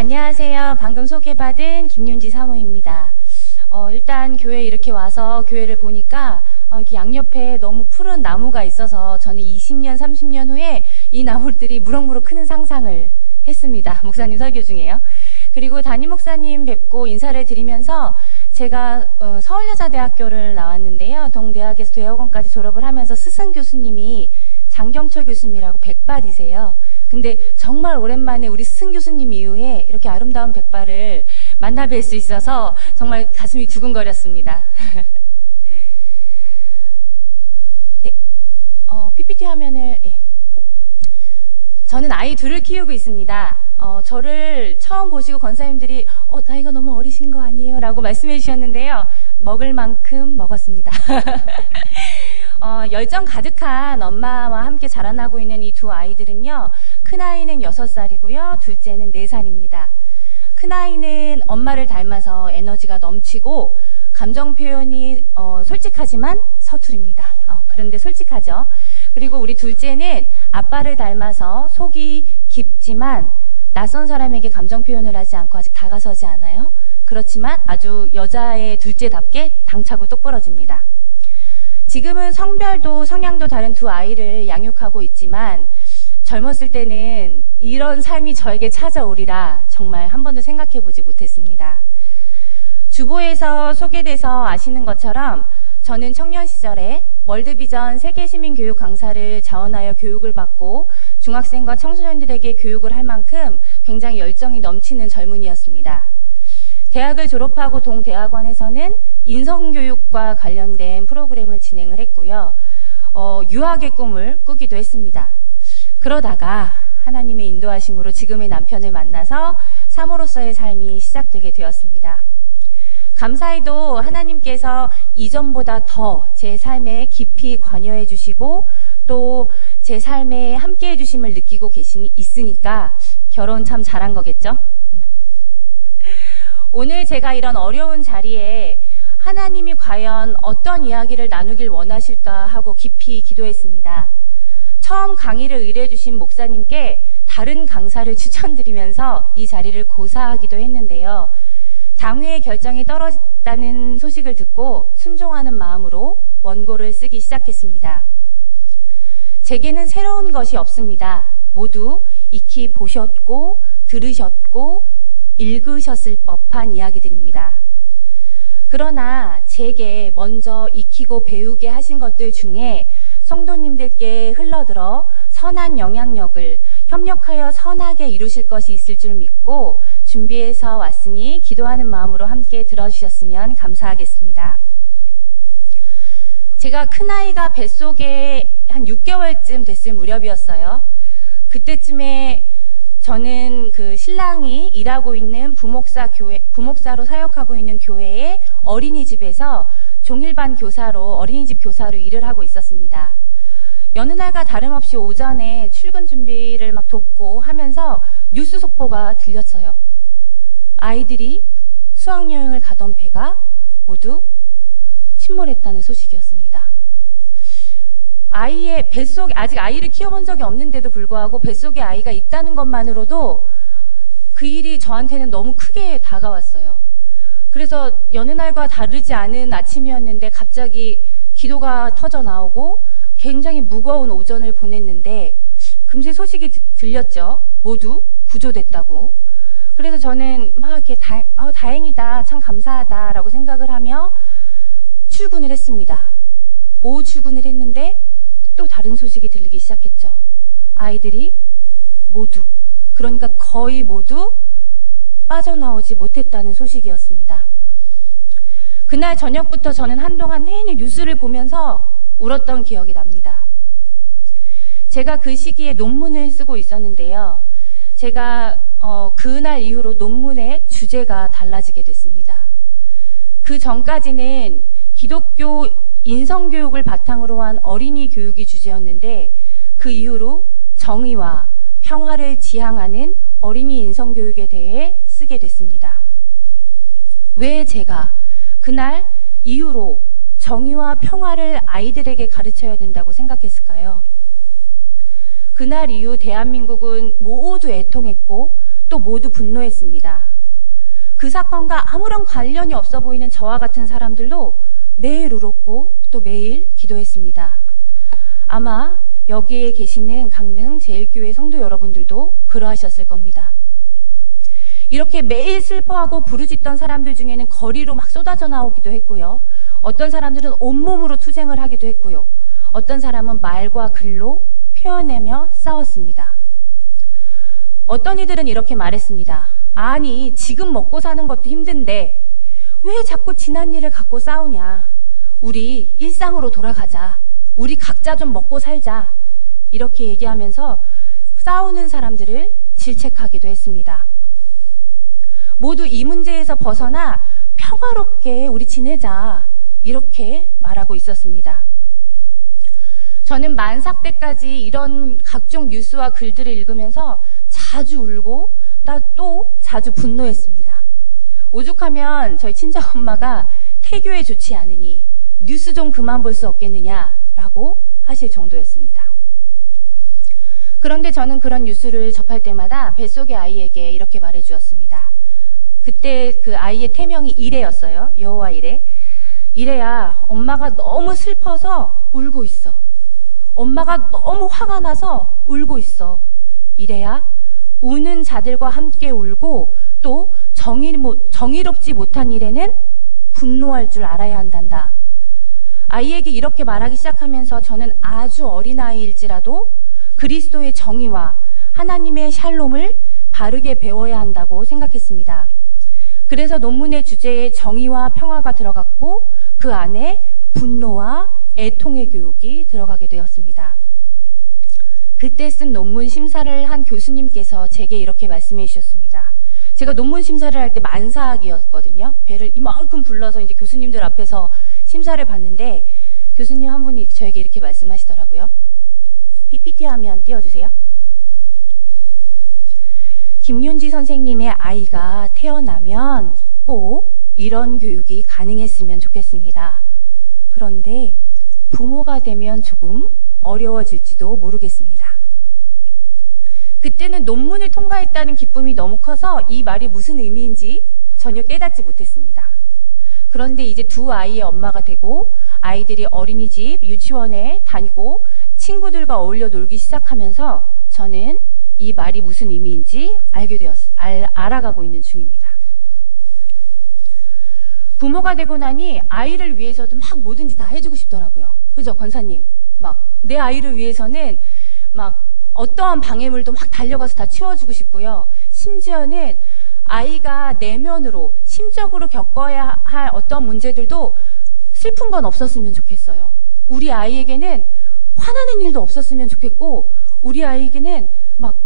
안녕하세요. 방금 소개받은 김윤지 사모입니다. 일단 교회에 이렇게 와서 교회를 보니까 이렇게 양옆에 너무 푸른 나무가 있어서 저는 20년, 30년 후에 이 나무들이 무럭무럭 크는 상상을 했습니다. 목사님 설교 중에요. 그리고 담임 목사님 뵙고 인사를 드리면서 제가 서울여자대학교를 나왔는데요. 동대학에서 대학원까지 졸업을 하면서 스승 교수님이 장경철 교수님이라고 백발이세요. 근데 정말 오랜만에 우리 스승 교수님 이후에 이렇게 아름다운 백발을 만나 뵐 수 있어서 정말 가슴이 두근거렸습니다. 네, PPT 화면을, 예. 저는 아이 둘을 키우고 있습니다. 저를 처음 보시고 권사님들이 나이가 너무 어리신 거 아니에요? 라고 말씀해 주셨는데요. 먹을 만큼 먹었습니다. 열정 가득한 엄마와 함께 자라나고 있는 이 두 아이들은요. 큰아이는 6살이고요. 둘째는 4살입니다. 큰아이는 엄마를 닮아서 에너지가 넘치고 감정 표현이 솔직하지만 서투릅니다. 그런데 솔직하죠. 그리고 우리 둘째는 아빠를 닮아서 속이 깊지만 낯선 사람에게 감정 표현을 하지 않고 아직 다가서지 않아요. 그렇지만 아주 여자의 둘째답게 당차고 똑부러집니다. 지금은 성별도 성향도 다른 두 아이를 양육하고 있지만 젊었을 때는 이런 삶이 저에게 찾아오리라 정말 한 번도 생각해보지 못했습니다. 주보에서 소개돼서 아시는 것처럼 저는 청년 시절에 월드비전 세계시민교육 강사를 자원하여 교육을 받고 중학생과 청소년들에게 교육을 할 만큼 굉장히 열정이 넘치는 젊은이였습니다. 대학을 졸업하고 동대학원에서는 인성교육과 관련된 프로그램을 진행을 했고요. 유학의 꿈을 꾸기도 했습니다. 그러다가 하나님의 인도하심으로 지금의 남편을 만나서 사모로서의 삶이 시작되게 되었습니다. 감사히도 하나님께서 이전보다 더 제 삶에 깊이 관여해 주시고 또 제 삶에 함께해 주심을 느끼고 있으니까 결혼 참 잘한 거겠죠? 오늘 제가 이런 어려운 자리에 하나님이 과연 어떤 이야기를 나누길 원하실까 하고 깊이 기도했습니다. 처음 강의를 의뢰해 주신 목사님께 다른 강사를 추천드리면서 이 자리를 고사하기도 했는데요. 당회의 결정이 떨어졌다는 소식을 듣고 순종하는 마음으로 원고를 쓰기 시작했습니다. 제게는 새로운 것이 없습니다. 모두 익히 보셨고 들으셨고 읽으셨을 법한 이야기들입니다. 그러나 제게 먼저 익히고 배우게 하신 것들 중에 성도님들께 흘러들어 선한 영향력을 협력하여 선하게 이루실 것이 있을 줄 믿고 준비해서 왔으니 기도하는 마음으로 함께 들어주셨으면 감사하겠습니다. 제가 큰아이가 뱃속에 한 6개월쯤 됐을 무렵이었어요. 그때쯤에 저는 그 신랑이 일하고 있는 부목사로 사역하고 있는 교회의 어린이집에서 종일반 교사로 어린이집 교사로 일을 하고 있었습니다. 여느 날과 다름없이 오전에 출근 준비를 막 돕고 하면서 뉴스 속보가 들렸어요. 아이들이 수학여행을 가던 배가 모두 침몰했다는 소식이었습니다. 아이의 뱃속에, 아직 아이를 키워본 적이 없는데도 불구하고 뱃속에 아이가 있다는 것만으로도 그 일이 저한테는 너무 크게 다가왔어요. 그래서 여느 날과 다르지 않은 아침이었는데 갑자기 기도가 터져 나오고 굉장히 무거운 오전을 보냈는데 금세 소식이 들렸죠. 모두 구조됐다고. 그래서 저는 막 이렇게 다행이다, 참 감사하다라고 생각을 하며 출근을 했습니다. 오후 출근을 했는데 또 다른 소식이 들리기 시작했죠. 아이들이 모두, 그러니까 거의 모두 빠져나오지 못했다는 소식이었습니다. 그날 저녁부터 저는 한동안 내내 뉴스를 보면서 울었던 기억이 납니다. 제가 그 시기에 논문을 쓰고 있었는데요. 제가 그날 이후로 논문의 주제가 달라지게 됐습니다. 그 전까지는 기독교 인성교육을 바탕으로 한 어린이 교육이 주제였는데 그 이후로 정의와 평화를 지향하는 어린이 인성교육에 대해 쓰게 됐습니다. 왜 제가 그날 이후로 정의와 평화를 아이들에게 가르쳐야 된다고 생각했을까요? 그날 이후 대한민국은 모두 애통했고 또 모두 분노했습니다. 그 사건과 아무런 관련이 없어 보이는 저와 같은 사람들도 매일 울었고 또 매일 기도했습니다. 아마 여기에 계시는 강릉 제일교회 성도 여러분들도 그러하셨을 겁니다. 이렇게 매일 슬퍼하고 부르짖던 사람들 중에는 거리로 막 쏟아져 나오기도 했고요. 어떤 사람들은 온몸으로 투쟁을 하기도 했고요. 어떤 사람은 말과 글로 표현하며 싸웠습니다. 어떤 이들은 이렇게 말했습니다. 아니, 지금 먹고 사는 것도 힘든데 왜 자꾸 지난 일을 갖고 싸우냐. 우리 일상으로 돌아가자. 우리 각자 좀 먹고 살자. 이렇게 얘기하면서 싸우는 사람들을 질책하기도 했습니다. 모두 이 문제에서 벗어나 평화롭게 우리 지내자. 이렇게 말하고 있었습니다. 저는 만삭 때까지 이런 각종 뉴스와 글들을 읽으면서 자주 울고 또 자주 분노했습니다. 오죽하면 저희 친정엄마가 태교에 좋지 않으니 뉴스 좀 그만 볼 수 없겠느냐라고 하실 정도였습니다. 그런데 저는 그런 뉴스를 접할 때마다 뱃속의 아이에게 이렇게 말해주었습니다. 그때 그 아이의 태명이 이레였어요. 여호와 이레. 이레야, 엄마가 너무 슬퍼서 울고 있어. 엄마가 너무 화가 나서 울고 있어. 이레야, 우는 자들과 함께 울고 또 정의롭지 못한 일에는 분노할 줄 알아야 한단다. 아이에게 이렇게 말하기 시작하면서 저는 아주 어린아이일지라도 그리스도의 정의와 하나님의 샬롬을 바르게 배워야 한다고 생각했습니다. 그래서 논문의 주제에 정의와 평화가 들어갔고 그 안에 분노와 애통의 교육이 들어가게 되었습니다. 그때 쓴 논문 심사를 한 교수님께서 제게 이렇게 말씀해 주셨습니다. 제가 논문 심사를 할 때 만삭이었거든요. 배를 이만큼 불러서 이제 교수님들 앞에서 심사를 봤는데 교수님 한 분이 저에게 이렇게 말씀하시더라고요. PPT 화면 띄워주세요. 김윤지 선생님의 아이가 태어나면 꼭 이런 교육이 가능했으면 좋겠습니다. 그런데 부모가 되면 조금 어려워질지도 모르겠습니다. 그때는 논문을 통과했다는 기쁨이 너무 커서 이 말이 무슨 의미인지 전혀 깨닫지 못했습니다. 그런데 이제 두 아이의 엄마가 되고 아이들이 어린이집, 유치원에 다니고 친구들과 어울려 놀기 시작하면서 저는 이 말이 무슨 의미인지 알아가고 있는 중입니다. 부모가 되고 나니 아이를 위해서도 막 뭐든지 다 해주고 싶더라고요. 그죠, 권사님? 막 내 아이를 위해서는 막 어떠한 방해물도 막 달려가서 다 치워주고 싶고요. 심지어는 아이가 내면으로 심적으로 겪어야 할 어떤 문제들도 슬픈 건 없었으면 좋겠어요. 우리 아이에게는 화나는 일도 없었으면 좋겠고 우리 아이에게는 막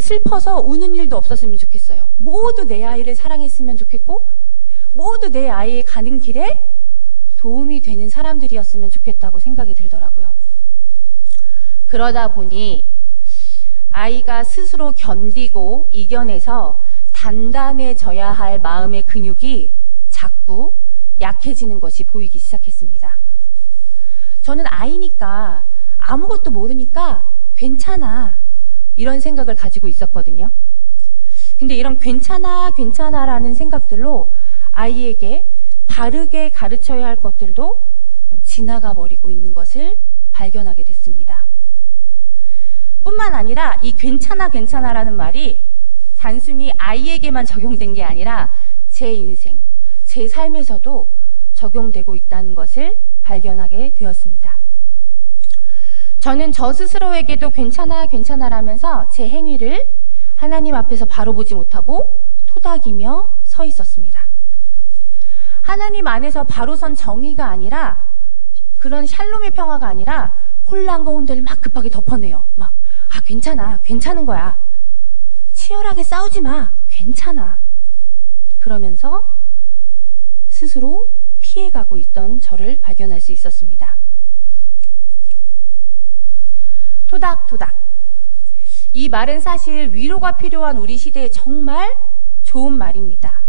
슬퍼서 우는 일도 없었으면 좋겠어요. 모두 내 아이를 사랑했으면 좋겠고 모두 내 아이의 가는 길에 도움이 되는 사람들이었으면 좋겠다고 생각이 들더라고요. 그러다 보니 아이가 스스로 견디고 이겨내서 단단해져야 할 마음의 근육이 자꾸 약해지는 것이 보이기 시작했습니다. 저는 아이니까 아무것도 모르니까 괜찮아 이런 생각을 가지고 있었거든요. 근데 이런 괜찮아라는 생각들로 아이에게 바르게 가르쳐야 할 것들도 지나가 버리고 있는 것을 발견하게 됐습니다. 뿐만 아니라 이 괜찮아라는 말이 단순히 아이에게만 적용된 게 아니라 제 인생, 제 삶에서도 적용되고 있다는 것을 발견하게 되었습니다. 저는 저 스스로에게도 괜찮아라면서 제 행위를 하나님 앞에서 바로 보지 못하고 토닥이며 서 있었습니다. 하나님 안에서 바로 선 정의가 아니라 그런 샬롬의 평화가 아니라 혼란과 혼돈을 막 급하게 덮어내요. 막 괜찮은 거야. 치열하게 싸우지 마. 괜찮아. 그러면서 스스로 피해가고 있던 저를 발견할 수 있었습니다. 토닥토닥. 이 말은 사실 위로가 필요한 우리 시대에 정말 좋은 말입니다.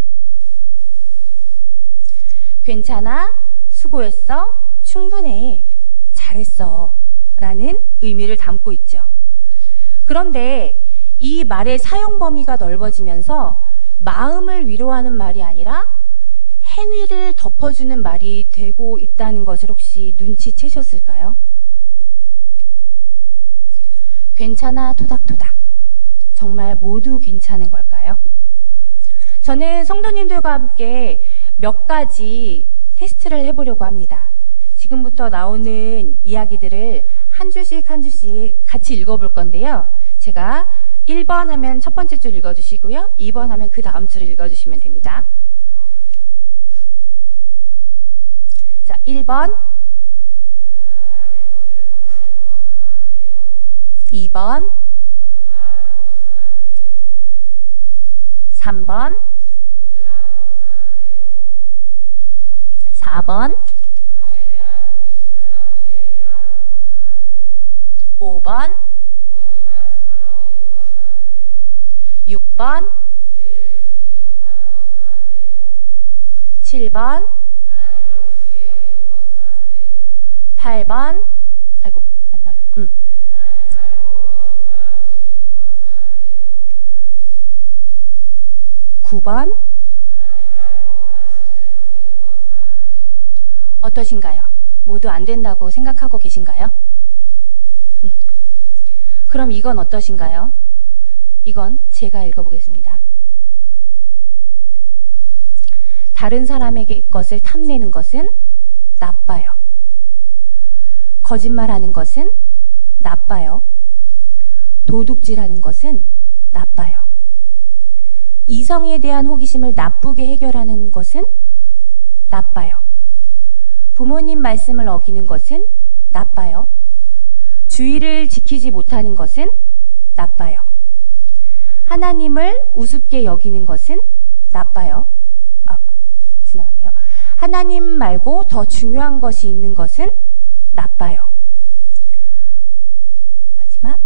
괜찮아, 수고했어, 충분해, 잘했어 라는 의미를 담고 있죠. 그런데 이 말의 사용 범위가 넓어지면서 마음을 위로하는 말이 아니라 행위를 덮어주는 말이 되고 있다는 것을 혹시 눈치채셨을까요? 괜찮아 토닥토닥. 정말 모두 괜찮은 걸까요? 저는 성도님들과 함께 몇 가지 테스트를 해보려고 합니다. 지금부터 나오는 이야기들을 한 줄씩 한 줄씩 같이 읽어볼 건데요. 제가 1번 하면 첫 번째 줄 읽어주시고요. 2번 하면 그 다음 줄을 읽어주시면 됩니다. 자, 1번, 2번, 3번, 4번, 5번, 6번, 7번, 8번, 아이고, 안 나와요. 9번, 어떠신가요? 모두 안 된다고 생각하고 계신가요? 그럼 이건 어떠신가요? 이건 제가 읽어보겠습니다. 다른 사람에게 것을 탐내는 것은 나빠요. 거짓말하는 것은 나빠요. 도둑질하는 것은 나빠요. 이성에 대한 호기심을 나쁘게 해결하는 것은 나빠요. 부모님 말씀을 어기는 것은 나빠요. 주의를 지키지 못하는 것은 나빠요. 하나님을 우습게 여기는 것은 나빠요. 지나갔네요. 하나님 말고 더 중요한 것이 있는 것은 나빠요. 마지막.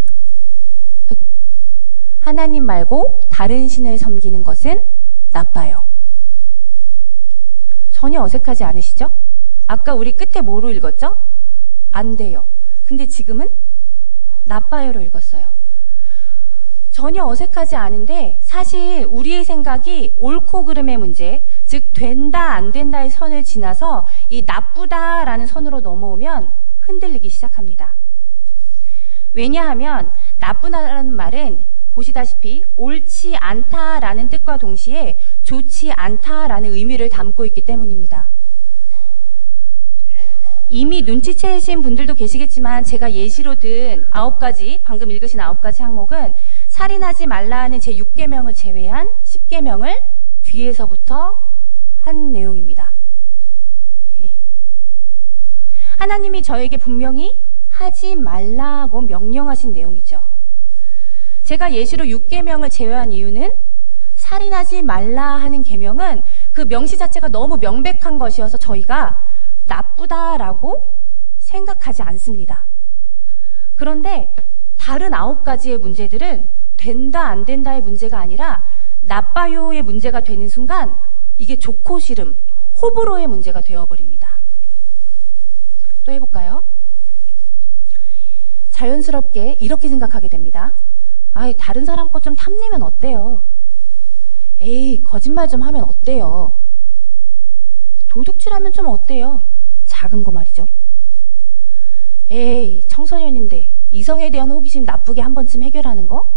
아이고. 하나님 말고 다른 신을 섬기는 것은 나빠요. 전혀 어색하지 않으시죠? 아까 우리 끝에 뭐로 읽었죠? 안 돼요. 근데 지금은 나빠요로 읽었어요. 전혀 어색하지 않은데 사실 우리의 생각이 옳고 그름의 문제, 즉 된다 안 된다의 선을 지나서 이 나쁘다라는 선으로 넘어오면 흔들리기 시작합니다. 왜냐하면 나쁘다라는 말은 보시다시피 옳지 않다라는 뜻과 동시에 좋지 않다라는 의미를 담고 있기 때문입니다. 이미 눈치채신 분들도 계시겠지만 제가 예시로 든 9가지, 방금 읽으신 9가지 항목은 살인하지 말라 하는 제6계명을 제외한 10계명을 뒤에서부터 한 내용입니다. 하나님이 저에게 분명히 하지 말라고 명령하신 내용이죠. 제가 예시로 6계명을 제외한 이유는 살인하지 말라 하는 계명은 그 명시 자체가 너무 명백한 것이어서 저희가 나쁘다라고 생각하지 않습니다. 그런데 다른 9가지의 문제들은 된다 안 된다의 문제가 아니라 나빠요의 문제가 되는 순간 이게 좋고 싫음, 호불호의 문제가 되어버립니다. 또 해볼까요? 자연스럽게 이렇게 생각하게 됩니다. 아이, 다른 사람 것 좀 탐내면 어때요? 에이, 거짓말 좀 하면 어때요? 도둑질하면 좀 어때요? 작은 거 말이죠. 에이, 청소년인데 이성에 대한 호기심 나쁘게 한 번쯤 해결하는 거?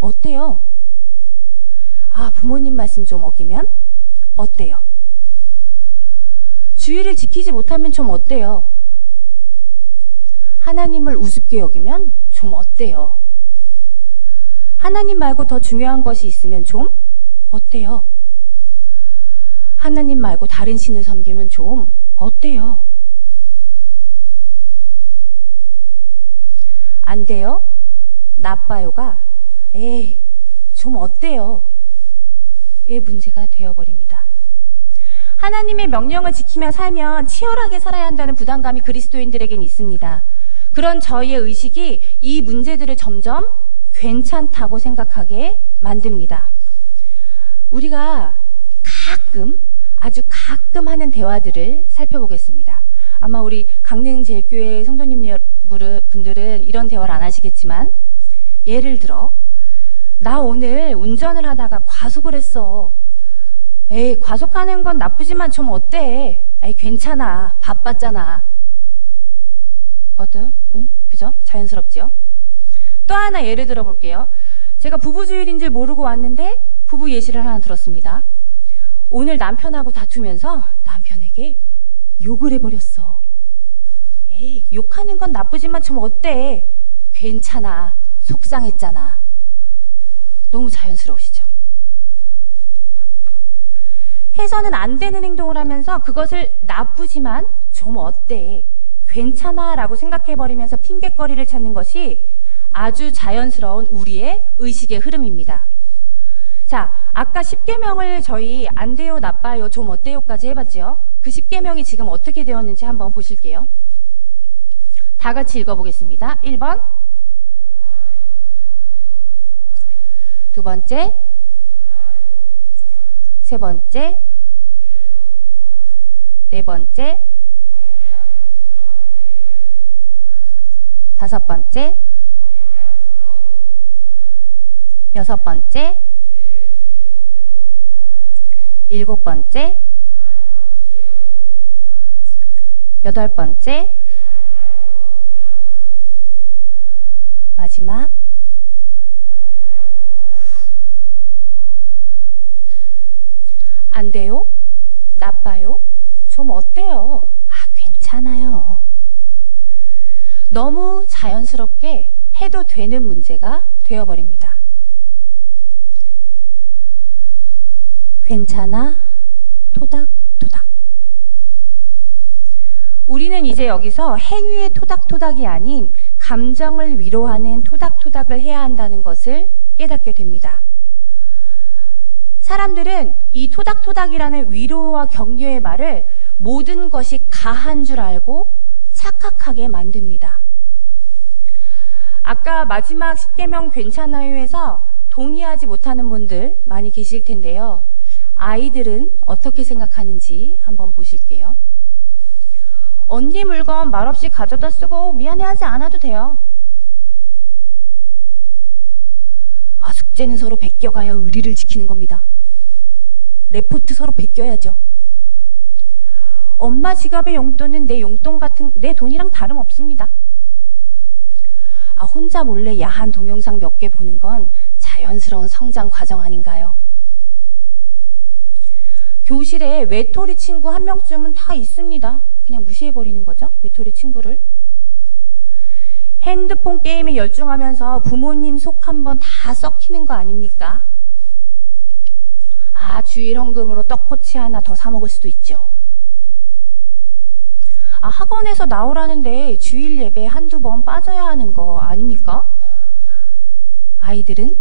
어때요? 아, 부모님 말씀 좀 어기면 어때요? 주의를 지키지 못하면 좀 어때요? 하나님을 우습게 여기면 좀 어때요? 하나님 말고 더 중요한 것이 있으면 좀 어때요? 하나님 말고 다른 신을 섬기면 좀 어때요? 안 돼요? 나빠요가 에이, 좀 어때요? 의 문제가 되어버립니다. 하나님의 명령을 지키며 살면 치열하게 살아야 한다는 부담감이 그리스도인들에겐 있습니다. 그런 저희의 의식이 이 문제들을 점점 괜찮다고 생각하게 만듭니다. 우리가 가끔, 아주 가끔 하는 대화들을 살펴보겠습니다. 아마 우리 강릉제일교회 성도님 분들은 이런 대화를 안 하시겠지만, 예를 들어 나 오늘 운전을 하다가 과속을 했어. 에이, 과속하는 건 나쁘지만 좀 어때? 에이, 괜찮아. 바빴잖아. 응? 그죠? 자연스럽죠? 또 하나 예를 들어볼게요. 제가 부부주일인 줄 모르고 왔는데 부부 예시를 하나 들었습니다. 오늘 남편하고 다투면서 남편에게 욕을 해버렸어. 에이, 욕하는 건 나쁘지만 좀 어때? 괜찮아. 속상했잖아. 너무 자연스러우시죠? 해서는 안 되는 행동을 하면서 그것을 나쁘지만 좀 어때? 괜찮아 라고 생각해버리면서 핑곗거리를 찾는 것이 아주 자연스러운 우리의 의식의 흐름입니다. 자, 아까 10계명을 저희 안 돼요, 나빠요, 좀 어때요까지 해봤죠? 그 10계명이 지금 어떻게 되었는지 한번 보실게요. 다 같이 읽어보겠습니다. 1번, 두 번째, 세 번째, 네 번째, 다섯 번째, 여섯 번째, 일곱 번째, 여덟 번째, 마지막, 안 돼요? 나빠요? 좀 어때요? 아, 괜찮아요. 너무 자연스럽게 해도 되는 문제가 되어버립니다. 괜찮아, 토닥토닥. 우리는 이제 여기서 행위의 토닥토닥이 아닌 감정을 위로하는 토닥토닥을 해야 한다는 것을 깨닫게 됩니다. 사람들은 이 토닥토닥이라는 위로와 격려의 말을 모든 것이 가한 줄 알고 착각하게 만듭니다. 아까 마지막 10계명 괜찮아요에서 동의하지 못하는 분들 많이 계실 텐데요. 아이들은 어떻게 생각하는지 한번 보실게요. 언니 물건 말없이 가져다 쓰고 미안해하지 않아도 돼요. 아, 숙제는 서로 베껴가야 의리를 지키는 겁니다. 레포트 서로 베껴야죠. 엄마 지갑의 용돈은 내 용돈 같은 내 돈이랑 다름없습니다. 아, 혼자 몰래 야한 동영상 몇 개 보는 건 자연스러운 성장 과정 아닌가요? 교실에 외톨이 친구 한 명쯤은 다 있습니다. 그냥 무시해버리는 거죠, 외톨이 친구를. 핸드폰 게임에 열중하면서 부모님 속 한번 다 썩히는 거 아닙니까? 아, 주일 헌금으로 떡꼬치 하나 더 사 먹을 수도 있죠. 아, 학원에서 나오라는데 주일 예배 한두 번 빠져야 하는 거 아닙니까? 아이들은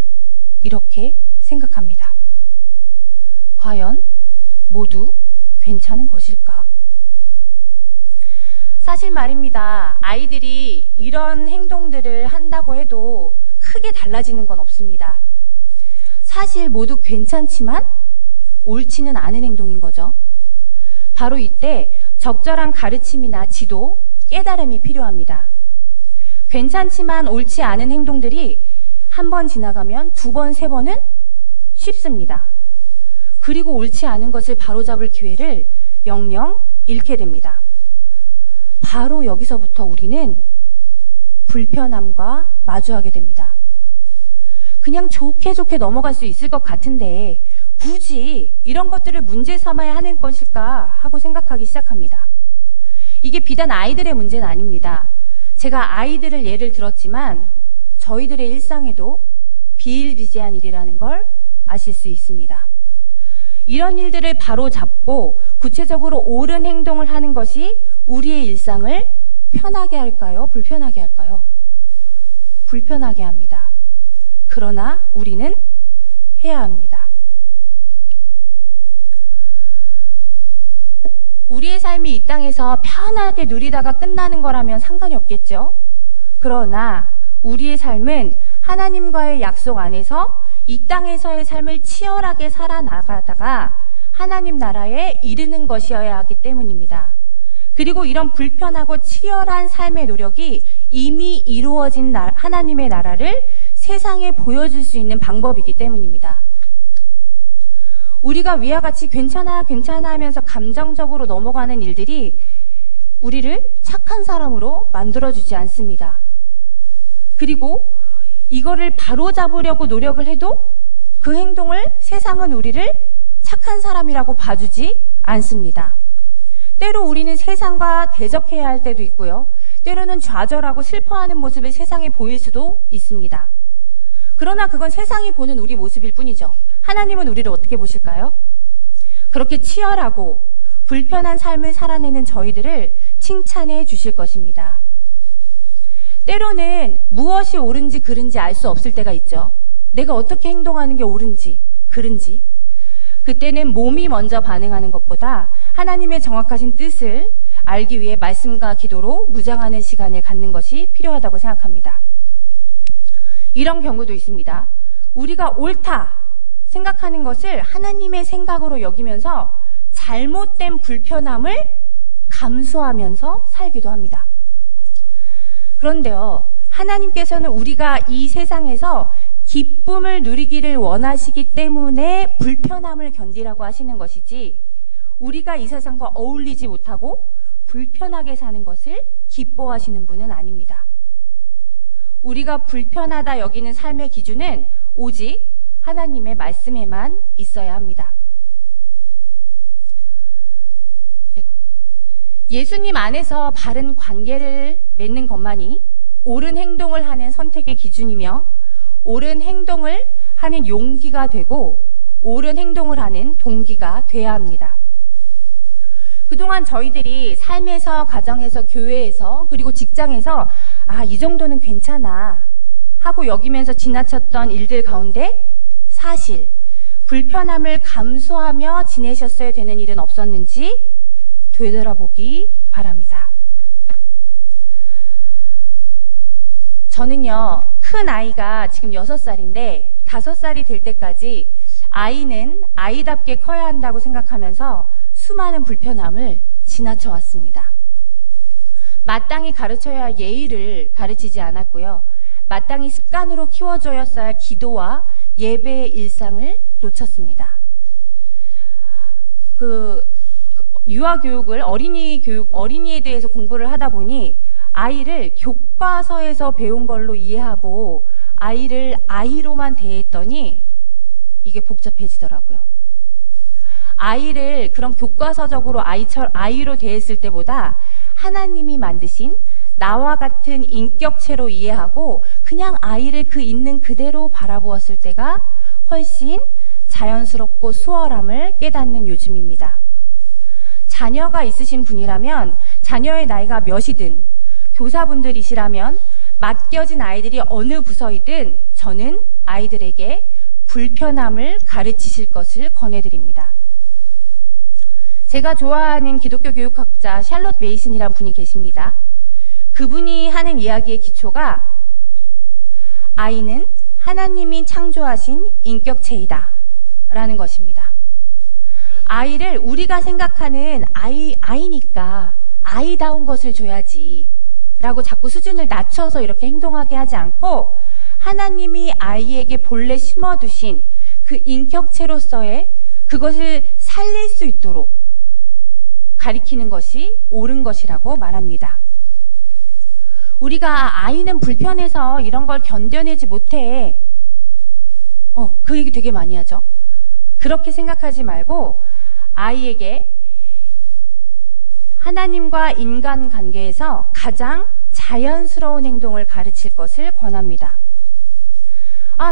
이렇게 생각합니다. 과연 모두 괜찮은 것일까? 사실 말입니다. 아이들이 이런 행동들을 한다고 해도 크게 달라지는 건 없습니다. 사실 모두 괜찮지만 옳지는 않은 행동인 거죠. 바로 이때 적절한 가르침이나 지도, 깨달음이 필요합니다. 괜찮지만 옳지 않은 행동들이 한 번 지나가면 두 번, 세 번은 쉽습니다. 그리고 옳지 않은 것을 바로잡을 기회를 영영 잃게 됩니다. 바로 여기서부터 우리는 불편함과 마주하게 됩니다. 그냥 좋게 넘어갈 수 있을 것 같은데 굳이 이런 것들을 문제 삼아야 하는 것일까 하고 생각하기 시작합니다. 이게 비단 아이들의 문제는 아닙니다. 제가 아이들을 예를 들었지만 저희들의 일상에도 비일비재한 일이라는 걸 아실 수 있습니다. 이런 일들을 바로 잡고 구체적으로 옳은 행동을 하는 것이 우리의 일상을 편하게 할까요? 불편하게 할까요? 불편하게 합니다. 그러나 우리는 해야 합니다. 우리의 삶이 이 땅에서 편하게 누리다가 끝나는 거라면 상관이 없겠죠? 그러나 우리의 삶은 하나님과의 약속 안에서 이 땅에서의 삶을 치열하게 살아나가다가 하나님 나라에 이르는 것이어야 하기 때문입니다. 그리고 이런 불편하고 치열한 삶의 노력이 이미 이루어진 하나님의 나라를 세상에 보여줄 수 있는 방법이기 때문입니다. 우리가 위와 같이 괜찮아 괜찮아 하면서 감정적으로 넘어가는 일들이 우리를 착한 사람으로 만들어주지 않습니다. 그리고 이거를 바로잡으려고 노력을 해도 그 행동을 세상은 우리를 착한 사람이라고 봐주지 않습니다. 때로 우리는 세상과 대적해야 할 때도 있고요. 때로는 좌절하고 슬퍼하는 모습을 세상에 보일 수도 있습니다. 그러나 그건 세상이 보는 우리 모습일 뿐이죠. 하나님은 우리를 어떻게 보실까요? 그렇게 치열하고 불편한 삶을 살아내는 저희들을 칭찬해 주실 것입니다. 때로는 무엇이 옳은지 그른지 알 수 없을 때가 있죠. 내가 어떻게 행동하는 게 옳은지 그른지. 그때는 몸이 먼저 반응하는 것보다 하나님의 정확하신 뜻을 알기 위해 말씀과 기도로 무장하는 시간을 갖는 것이 필요하다고 생각합니다. 이런 경우도 있습니다. 우리가 옳다 생각하는 것을 하나님의 생각으로 여기면서 잘못된 불편함을 감수하면서 살기도 합니다. 그런데요, 하나님께서는 우리가 이 세상에서 기쁨을 누리기를 원하시기 때문에 불편함을 견디라고 하시는 것이지, 우리가 이 세상과 어울리지 못하고 불편하게 사는 것을 기뻐하시는 분은 아닙니다. 우리가 불편하다 여기는 삶의 기준은 오직 하나님의 말씀에만 있어야 합니다. 예수님 안에서 바른 관계를 맺는 것만이 옳은 행동을 하는 선택의 기준이며 옳은 행동을 하는 용기가 되고 옳은 행동을 하는 동기가 돼야 합니다. 그동안 저희들이 삶에서, 가정에서, 교회에서, 그리고 직장에서 이 정도는 괜찮아 하고 여기면서 지나쳤던 일들 가운데 사실 불편함을 감수하며 지내셨어야 되는 일은 없었는지 되돌아보기 바랍니다. 저는요, 큰 아이가 지금 6살인데 5살이 될 때까지 아이는 아이답게 커야 한다고 생각하면서 수많은 불편함을 지나쳐 왔습니다. 마땅히 가르쳐야 할 예의를 가르치지 않았고요. 마땅히 습관으로 키워줘야 할 기도와 예배의 일상을 놓쳤습니다. 유아교육을 어린이에 대해서 공부를 하다 보니 아이를 교과서에서 배운 걸로 이해하고 아이를 아이로만 대했더니 이게 복잡해지더라고요. 아이를 그런 교과서적으로 아이로 대했을 때보다 하나님이 만드신 나와 같은 인격체로 이해하고 그냥 아이를 그 있는 그대로 바라보았을 때가 훨씬 자연스럽고 수월함을 깨닫는 요즘입니다. 자녀가 있으신 분이라면 자녀의 나이가 몇이든 교사분들이시라면 맡겨진 아이들이 어느 부서이든 저는 아이들에게 불편함을 가르치실 것을 권해드립니다. 제가 좋아하는 기독교 교육학자 샬롯 메이슨이라는 분이 계십니다. 그분이 하는 이야기의 기초가 아이는 하나님이 창조하신 인격체이다 라는 것입니다. 아이를 우리가 생각하는 아이니까 아이다운 것을 줘야지 라고 자꾸 수준을 낮춰서 이렇게 행동하게 하지 않고 하나님이 아이에게 본래 심어두신 그 인격체로서의 그것을 살릴 수 있도록 가리키는 것이 옳은 것이라고 말합니다. 우리가 아이는 불편해서 이런 걸 견뎌내지 못해. 그 얘기 되게 많이 하죠. 그렇게 생각하지 말고 아이에게 하나님과 인간 관계에서 가장 자연스러운 행동을 가르칠 것을 권합니다.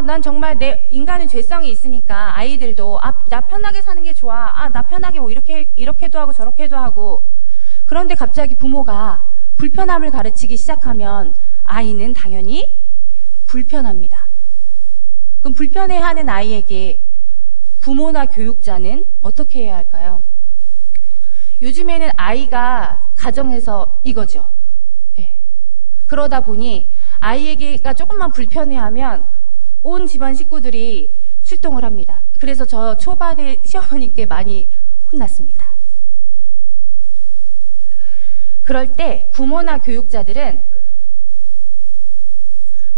난 정말 인간은 죄성이 있으니까 아이들도 나 편하게 사는 게 좋아. 나 편하게 뭐 이렇게도 하고 저렇게도 하고. 그런데 갑자기 부모가 불편함을 가르치기 시작하면 아이는 당연히 불편합니다. 그럼 불편해하는 아이에게 부모나 교육자는 어떻게 해야 할까요? 요즘에는 아이가 가정에서 이거죠. 그러다 보니 아이에게가 조금만 불편해하면 온 집안 식구들이 출동을 합니다. 그래서 저 초반에 시어머님께 많이 혼났습니다. 그럴 때 부모나 교육자들은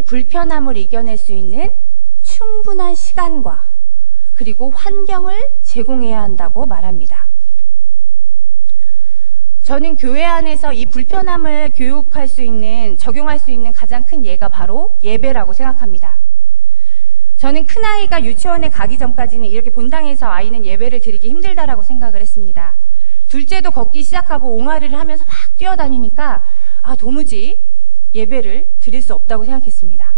불편함을 이겨낼 수 있는 충분한 시간과 그리고 환경을 제공해야 한다고 말합니다. 저는 교회 안에서 이 불편함을 교육할 수 있는, 적용할 수 있는 가장 큰 예가 바로 예배라고 생각합니다. 저는 큰아이가 유치원에 가기 전까지는 이렇게 본당에서 아이는 예배를 드리기 힘들다라고 생각을 했습니다. 둘째도 걷기 시작하고 옹알이를 하면서 막 뛰어다니니까 도무지 예배를 드릴 수 없다고 생각했습니다.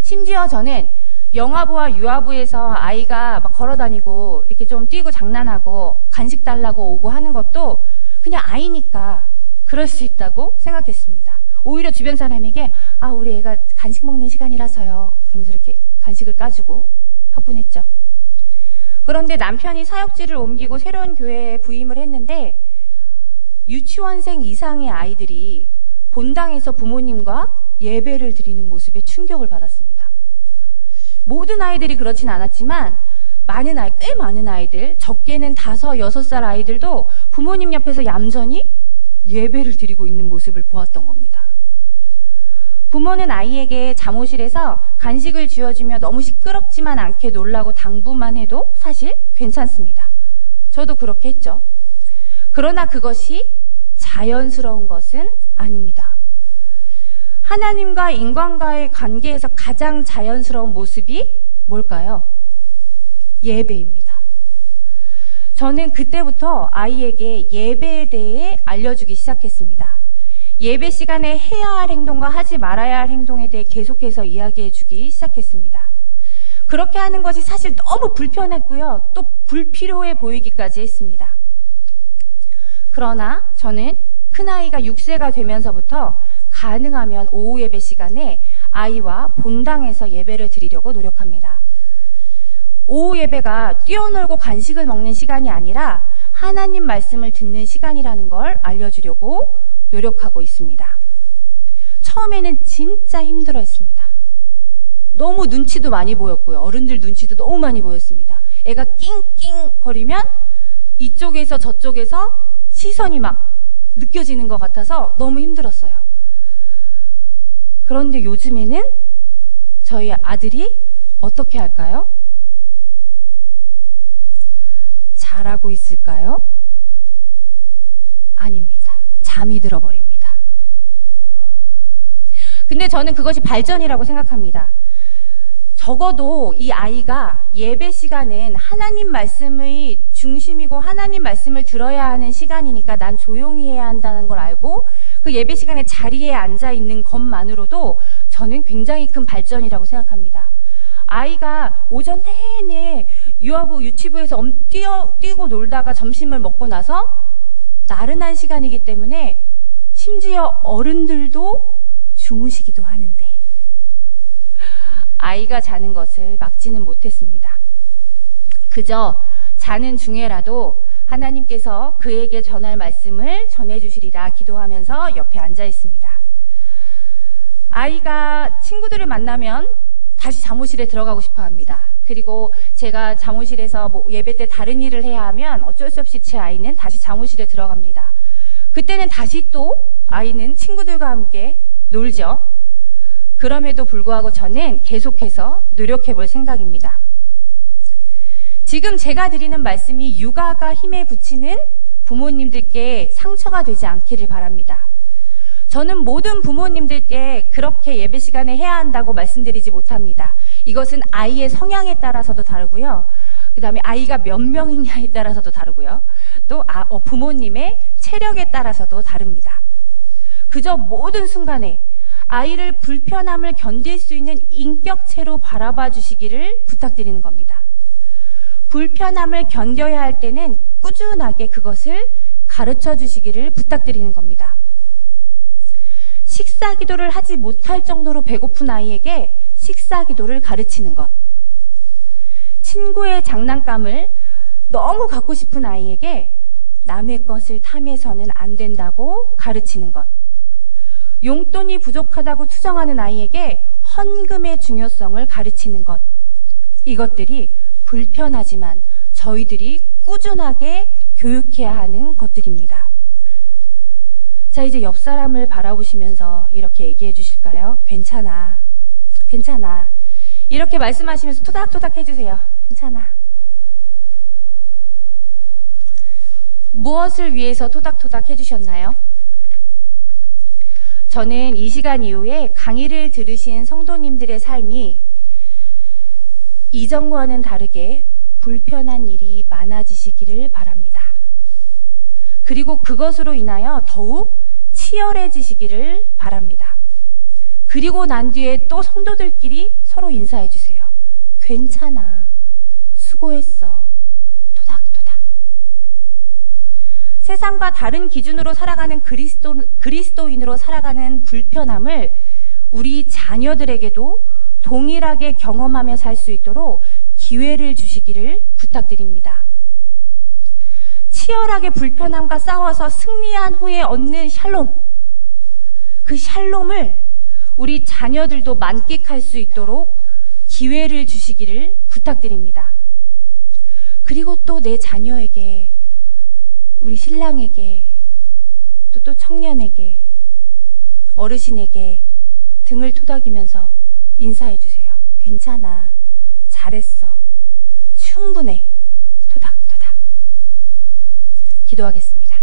심지어 저는 영아부와 유아부에서 아이가 막 걸어다니고 이렇게 좀 뛰고 장난하고 간식 달라고 오고 하는 것도 그냥 아이니까 그럴 수 있다고 생각했습니다. 오히려 주변 사람에게 우리 애가 간식 먹는 시간이라서요, 그러면서 이렇게 간식을 까주고 하곤 했죠. 그런데 남편이 사역지를 옮기고 새로운 교회에 부임을 했는데 유치원생 이상의 아이들이 본당에서 부모님과 예배를 드리는 모습에 충격을 받았습니다. 모든 아이들이 그렇진 않았지만 꽤 많은 아이들, 적게는 5, 6살 아이들도 부모님 옆에서 얌전히 예배를 드리고 있는 모습을 보았던 겁니다. 부모는 아이에게 잠옷실에서 간식을 쥐어주며 너무 시끄럽지만 않게 놀라고 당부만 해도 사실 괜찮습니다. 저도 그렇게 했죠. 그러나 그것이 자연스러운 것은 아닙니다. 하나님과 인간과의 관계에서 가장 자연스러운 모습이 뭘까요? 예배입니다. 저는 그때부터 아이에게 예배에 대해 알려주기 시작했습니다. 예배 시간에 해야 할 행동과 하지 말아야 할 행동에 대해 계속해서 이야기해주기 시작했습니다. 그렇게 하는 것이 사실 너무 불편했고요. 또 불필요해 보이기까지 했습니다. 그러나 저는 큰아이가 6세가 되면서부터 가능하면 오후 예배 시간에 아이와 본당에서 예배를 드리려고 노력합니다. 오후 예배가 뛰어놀고 간식을 먹는 시간이 아니라 하나님 말씀을 듣는 시간이라는 걸 알려주려고 노력하고 있습니다. 처음에는 진짜 힘들어했습니다. 너무 눈치도 많이 보였고요. 어른들 눈치도 너무 많이 보였습니다. 애가 낑낑거리면 이쪽에서 저쪽에서 시선이 막 느껴지는 것 같아서 너무 힘들었어요. 그런데 요즘에는 저희 아들이 어떻게 할까요? 잘하고 있을까요? 아닙니다. 잠이 들어버립니다. 근데 저는 그것이 발전이라고 생각합니다. 적어도 이 아이가 예배 시간은 하나님 말씀의 중심이고 하나님 말씀을 들어야 하는 시간이니까 난 조용히 해야 한다는 걸 알고 그 예배 시간에 자리에 앉아 있는 것만으로도 저는 굉장히 큰 발전이라고 생각합니다. 아이가 오전 내내 유아부, 유치부에서 뛰고 놀다가 점심을 먹고 나서 나른한 시간이기 때문에 심지어 어른들도 주무시기도 하는데 아이가 자는 것을 막지는 못했습니다. 그저 자는 중에라도 하나님께서 그에게 전할 말씀을 전해주시리라 기도하면서 옆에 앉아 있습니다. 아이가 친구들을 만나면 다시 잠옷실에 들어가고 싶어 합니다. 그리고 제가 잠옷실에서 예배 때 다른 일을 해야 하면 어쩔 수 없이 제 아이는 다시 잠옷실에 들어갑니다. 그때는 다시 또 아이는 친구들과 함께 놀죠. 그럼에도 불구하고 저는 계속해서 노력해 볼 생각입니다. 지금 제가 드리는 말씀이 육아가 힘에 부치는 부모님들께 상처가 되지 않기를 바랍니다. 저는 모든 부모님들께 그렇게 예배 시간에 해야 한다고 말씀드리지 못합니다. 이것은 아이의 성향에 따라서도 다르고요. 그 다음에 아이가 몇 명이냐에 따라서도 다르고요. 또 부모님의 체력에 따라서도 다릅니다. 그저 모든 순간에 아이를 불편함을 견딜 수 있는 인격체로 바라봐 주시기를 부탁드리는 겁니다. 불편함을 견뎌야 할 때는 꾸준하게 그것을 가르쳐 주시기를 부탁드리는 겁니다. 식사 기도를 하지 못할 정도로 배고픈 아이에게 식사 기도를 가르치는 것. 친구의 장난감을 너무 갖고 싶은 아이에게 남의 것을 탐해서는 안 된다고 가르치는 것. 용돈이 부족하다고 투정하는 아이에게 헌금의 중요성을 가르치는 것. 이것들이 불편하지만 저희들이 꾸준하게 교육해야 하는 것들입니다. 자, 이제 옆 사람을 바라보시면서 이렇게 얘기해 주실까요? 괜찮아. 괜찮아. 이렇게 말씀하시면서 토닥토닥 해주세요. 괜찮아. 무엇을 위해서 토닥토닥 해주셨나요? 저는 이 시간 이후에 강의를 들으신 성도님들의 삶이 이전과는 다르게 불편한 일이 많아지시기를 바랍니다. 그리고 그것으로 인하여 더욱 치열해지시기를 바랍니다. 그리고 난 뒤에 또 성도들끼리 서로 인사해 주세요. 괜찮아. 수고했어. 토닥토닥. 세상과 다른 기준으로 살아가는 그리스도인으로 살아가는 불편함을 우리 자녀들에게도 동일하게 경험하며 살 수 있도록 기회를 주시기를 부탁드립니다. 치열하게 불편함과 싸워서 승리한 후에 얻는 샬롬, 그 샬롬을 우리 자녀들도 만끽할 수 있도록 기회를 주시기를 부탁드립니다. 그리고 또 내 자녀에게, 우리 신랑에게, 또 청년에게, 어르신에게 등을 토닥이면서 인사해 주세요. 괜찮아. 잘했어. 충분해. 토닥토닥. 기도하겠습니다.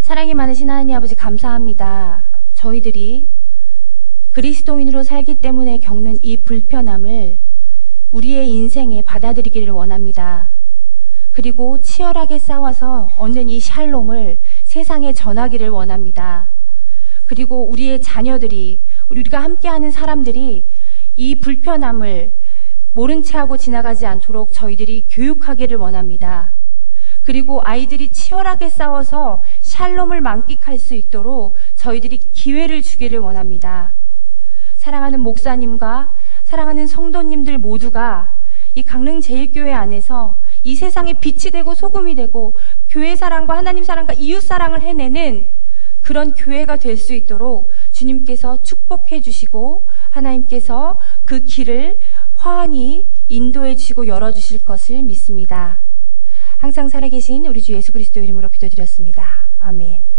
사랑이 많으신 하나님 아버지, 감사합니다. 저희들이 그리스도인으로 살기 때문에 겪는 이 불편함을 우리의 인생에 받아들이기를 원합니다. 그리고 치열하게 싸워서 얻는 이 샬롬을 세상에 전하기를 원합니다. 그리고 우리의 자녀들이, 우리가 함께하는 사람들이 이 불편함을 모른 채 하고 지나가지 않도록 저희들이 교육하기를 원합니다. 그리고 아이들이 치열하게 싸워서 샬롬을 만끽할 수 있도록 저희들이 기회를 주기를 원합니다. 사랑하는 목사님과 사랑하는 성도님들 모두가 이 강릉제일교회 안에서 이 세상에 빛이 되고 소금이 되고 교회 사랑과 하나님 사랑과 이웃 사랑을 해내는 그런 교회가 될 수 있도록 주님께서 축복해 주시고 하나님께서 그 길을 환히 인도해 주시고 열어주실 것을 믿습니다. 항상 살아계신 우리 주 예수 그리스도 이름으로 기도드렸습니다. 아멘.